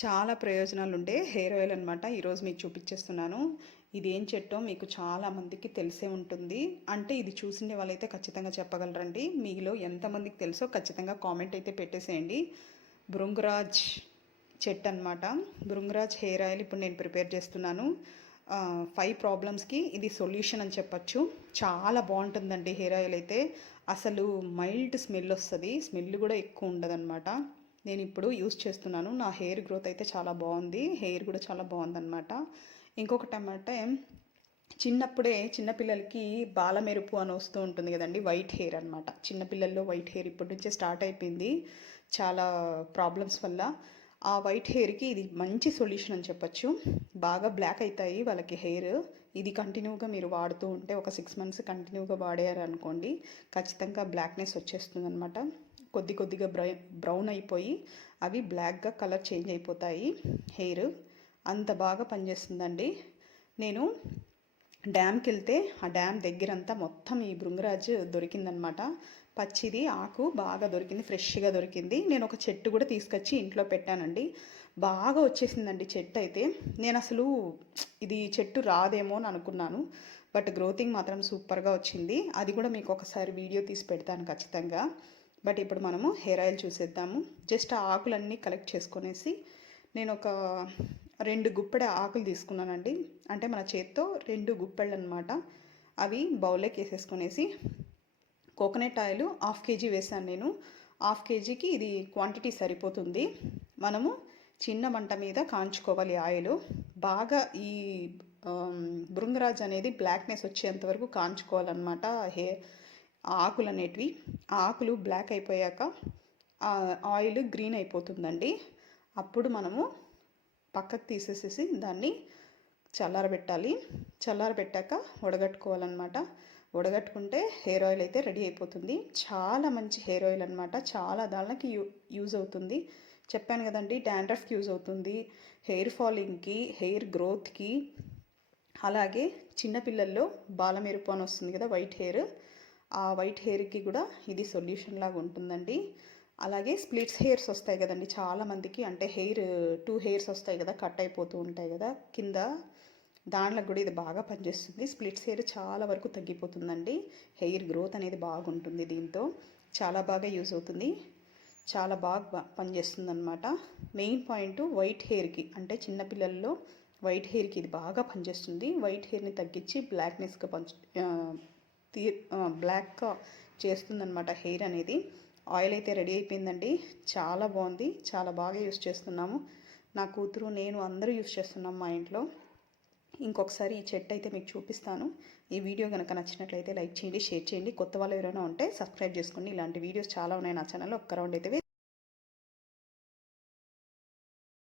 చాలా ప్రయోజనాలు ఉండే హెయిర్ ఆయిల్ అనమాట ఈరోజు మీకు చూపించేస్తున్నాను. ఇది ఏం చెట్టో మీకు చాలా మందికి తెలిసే ఉంటుంది. అంటే ఇది చూసిండే వాళ్ళైతే ఖచ్చితంగా చెప్పగలరండి. మీలో ఎంతమందికి తెలుసో ఖచ్చితంగా కామెంట్ అయితే పెట్టేసేయండి. భృంగరాజ్ చెట్టు అనమాట భృంగరాజ్ హెయిర్ ఆయిల్ ఇప్పుడు నేను ప్రిపేర్ చేస్తున్నాను. ఫైవ్ ప్రాబ్లమ్స్కి ఇది సొల్యూషన్ అని చెప్పచ్చు. చాలా బాగుంటుందండి హెయిర్ ఆయిల్ అయితే. అసలు మైల్డ్ స్మెల్ వస్తుంది. స్మెల్ కూడా ఎక్కువ ఉండదన్నమాట. నేను ఇప్పుడు యూస్ చేస్తున్నాను. నా హెయిర్ గ్రోత్ అయితే చాలా బాగుంది. హెయిర్ కూడా చాలా బాగుందన్నమాట. ఇంకొకటి అన్నమాట చిన్నప్పుడే చిన్నపిల్లలకి బాలమెరుపు అని వస్తూ ఉంటుంది కదండి వైట్ హెయిర్ అనమాట చిన్నపిల్లల్లో వైట్ హెయిర్ ఇప్పటి నుంచే స్టార్ట్ అయిపోయింది చాలా ప్రాబ్లమ్స్ వల్ల. ఆ వైట్ హెయిర్కి ఇది మంచి సొల్యూషన్ అని చెప్పచ్చు. బాగా బ్లాక్ అవుతాయి వాళ్ళకి హెయిర్. ఇది కంటిన్యూగా మీరు వాడుతూ ఉంటే ఒక సిక్స్ మంత్స్ కంటిన్యూగా వాడారు అనుకోండి ఖచ్చితంగా బ్లాక్నెస్ వచ్చేస్తుంది అనమాట కొద్ది కొద్దిగా బ్రై బ్రౌన్ అయిపోయి అవి బ్లాక్గా కలర్ చేంజ్ అయిపోతాయి. హెయిర్ అంత బాగా పనిచేస్తుందండి. నేను డ్యామ్కి వెళ్తే ఆ డ్యామ్ దగ్గరంతా మొత్తం ఈ భృంగరాజ్ దొరికిందనమాట. పచ్చిది ఆకు బాగా దొరికింది ఫ్రెష్గా దొరికింది. నేను ఒక చెట్టు కూడా తీసుకొచ్చి ఇంట్లో పెట్టానండి. బాగా వచ్చేసిందండి చెట్టు అయితే. నేను అసలు ఇది చెట్టు రాదేమో అని అనుకున్నాను. బట్ గ్రోతింగ్ మాత్రం సూపర్గా వచ్చింది. అది కూడా మీకు ఒకసారి వీడియో తీసి పెడతాను ఖచ్చితంగా. బట్ ఇప్పుడు మనము హెయిర్ ఆయిల్ చూసేద్దాము. జస్ట్ ఆ ఆకులన్నీ కలెక్ట్ చేసుకునేసి నేను ఒక రెండు గుప్పెడ ఆకులు తీసుకున్నానండి. అంటే మన చేత్తో రెండు గుప్పెళ్ళు అనమాట అవి బౌల్లోకి వేసేసుకునేసి కోకోనట్ ఆయిల్ హాఫ్ కేజీ వేసాను నేను. హాఫ్ కేజీకి ఇది క్వాంటిటీ సరిపోతుంది. మనము చిన్న మంట మీద కాంచుకోవాలి ఆయిల్. బాగా ఈ బృంగరాజ్ అనేది బ్లాక్నెస్ వచ్చేంత వరకు కాంచుకోవాలన్నమాట హెయిర్. ఆకులు అనేటివి ఆకులు బ్లాక్ అయిపోయాక ఆయిల్ గ్రీన్ అయిపోతుందండి. అప్పుడు మనము పక్కకు తీసేసేసి దాన్ని చల్లారబెట్టాలి. చల్లారబెట్టాక వడగట్టుకోవాలన్నమాట. వడగట్టుకుంటే హెయిర్ ఆయిల్ అయితే రెడీ అయిపోతుంది. చాలా మంచి హెయిర్ ఆయిల్ అనమాట చాలా దానికి యూ యూజ్ అవుతుంది. చెప్పాను కదండి డాండ్రఫ్కి యూజ్ అవుతుంది. హెయిర్ ఫాలింగ్కి హెయిర్ గ్రోత్కి. అలాగే చిన్నపిల్లల్లో బాలమెరుపు అని వస్తుంది కదా వైట్ హెయిర్. ఆ వైట్ హెయిర్కి కూడా ఇది సొల్యూషన్ లాగా ఉంటుందండి. అలాగే స్ప్లిట్స్ హెయిర్స్ వస్తాయి కదండి చాలామందికి అంటే హెయిర్ టూ హెయిర్స్ వస్తాయి కదా కట్ అయిపోతూ ఉంటాయి కదా. కింద దాంట్లో కూడా ఇది బాగా పనిచేస్తుంది. స్ప్లిట్స్ హెయిర్ చాలా వరకు తగ్గిపోతుందండి. హెయిర్ గ్రోత్ అనేది బాగుంటుంది దీంతో. చాలా బాగా యూజ్ అవుతుంది. చాలా బాగా పనిచేస్తుంది అనమాట మెయిన్ పాయింట్ వైట్ హెయిర్కి అంటే చిన్నపిల్లల్లో వైట్ హెయిర్కి ఇది బాగా పనిచేస్తుంది. వైట్ హెయిర్ని తగ్గించి బ్లాక్నెస్గా పంచ బ్లాక్గా చేస్తుందనమాట హెయిర్ అనేది. ఆయిల్ అయితే రెడీ అయిపోయిందండి. చాలా బాగుంది. చాలా బాగా యూస్ చేస్తున్నాము. నా కూతురు నేను అందరూ యూస్ చేస్తున్నాం మా ఇంట్లో. ఇంకొకసారి ఈ చెట్టు అయితే మీకు చూపిస్తాను. ఈ వీడియో కనుక నచ్చినట్లయితే లైక్ చేయండి షేర్ చేయండి. కొత్త వాళ్ళు ఎవరైనా ఉంటే సబ్స్క్రైబ్ చేసుకోండి. ఇలాంటి వీడియోస్ చాలా ఉన్నాయి నా ఛానల్లో. ఒక్క రౌండ్ అయితే